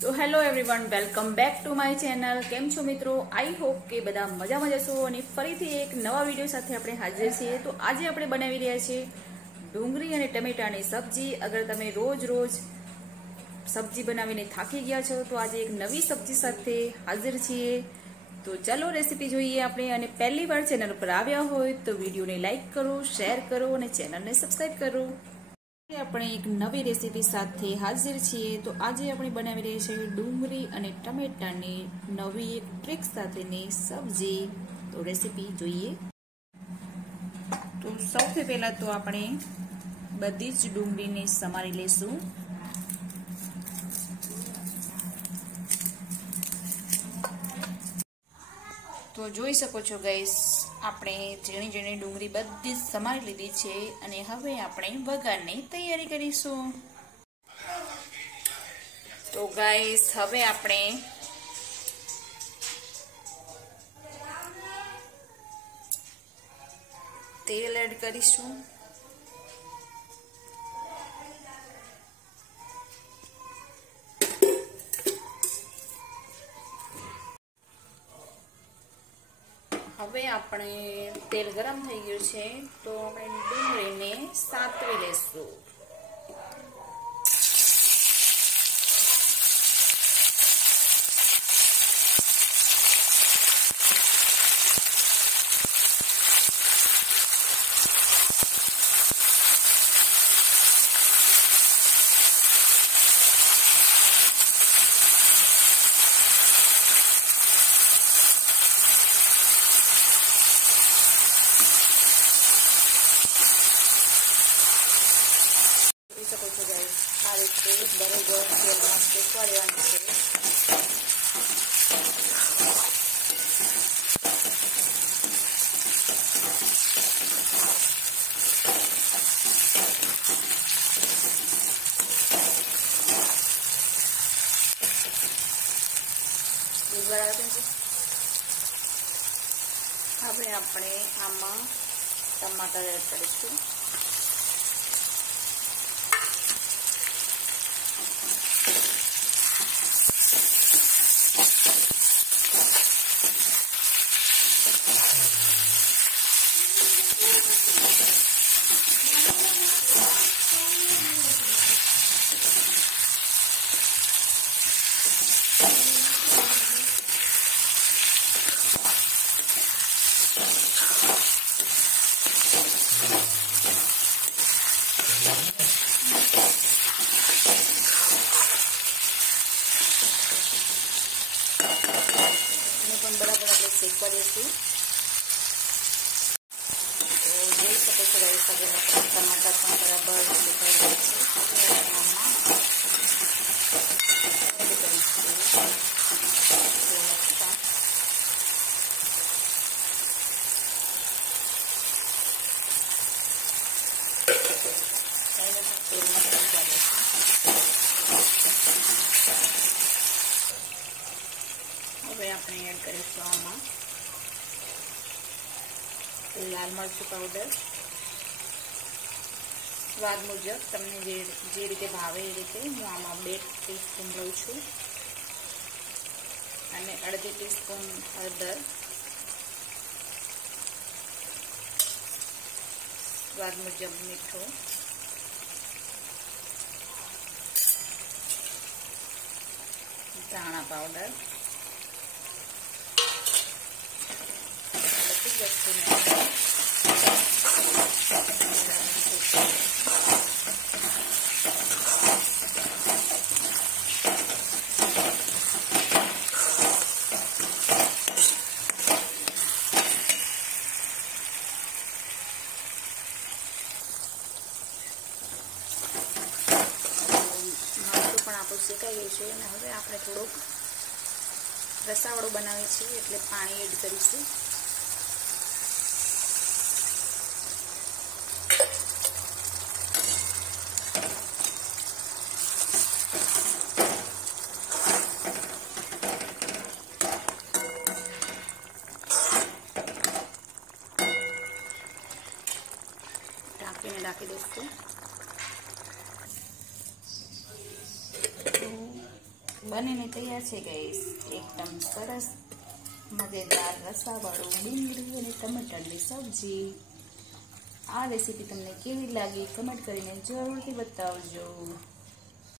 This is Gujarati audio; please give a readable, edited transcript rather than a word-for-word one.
તો hello everyone, welcome back to my channel. કેમ છો મિત્રો? આઈ હોપ કે બધા મજામાં જશો અને ફરીથી એક નવા વિડીયો સાથે આપણે હાજર છીએ। તો આજે આપણે બનાવી રહ્યા છીએ ડુંગળી અને ટમેટાની સબ્જી। અગર તમે રોજ સબ્જી બનાવીને થાકી ગયા છો તો આજે એક નવી સબ્જી સાથે હાજર છીએ। તો ચાલો રેસીપી જોઈએ આપણે। અને પહેલી વાર ચેનલ પર આવ્યા હોય તો વિડીયોને લાઈક કરો, શેર કરો અને ચેનલને સબસ્ક્રાઈબ કરો। આપણે એક નવી રેસીપી સાથે હાજર છીએ। તો આજે આપણે બનાવી રહી છે ડુંગળી અને ટમેટાની નવી એક ટ્રીક સાથેની સબ્જી। તો રેસીપી જોઈએ। તો સૌથી પહેલા તો આપણે બધી જ ડુંગળીને સમારી લેશું। તો જોઈ શકો છો ગાઈસ, આપણે ઝીણી ઝીણી ડુંગળી બધી જ સમારી લીધી છે અને હવે આપણે વઘારની તૈયારી કરીશું। તો ગાઈસ, હવે આપણે તેલ એડ કરીશું। હવે આપણે તેલ ગરમ થઈ ગયું છે તો આપણે ડુંગળીને સાતળી લેશું। શકો છો ગાઈસ, આ રીતે બરોબર તેલમાં શેકવા દેવાનું છે। હવે આપણે આમાં ટમાટર એડ કરીશું। બરાબર આપણે શેકવા દઈશું। તો જોઈ શકો છો ગાઈસ, હવે ટમાટર પણ બરાબર શેકાઈ ગયા છે। આમાં એડ કરીશું હવે આપણે એડ કરીશું આમાં લાલ મરચું પાવડર, સ્વાદ મુજબ તમને જે રીતે ભાવે એ રીતે। હું આમાં 2 ટીસ્પૂન લઉં છું અને અડધી ટીસ્પૂન હળદર, સ્વાદ મુજબ મીઠું, ધાણા પાવડર, વસ્તુને આપણું શેકાઈ ગયું છે અને હવે આપણે થોડુંક રસાવાળું બનાવીએ છીએ એટલે પાણી એડ કરીશું। ઢાંકીને રાખી દઈશું। બનીને તૈયાર છે ગાઈસ, એકદમ સરસ મજેદાર રસાવાળું ડુંગળી અને ટમેટાની સબ્જી. આ રેસીપી તમને કેવી લાગી કમેન્ટ કરીને જરૂરથી બતાવજો.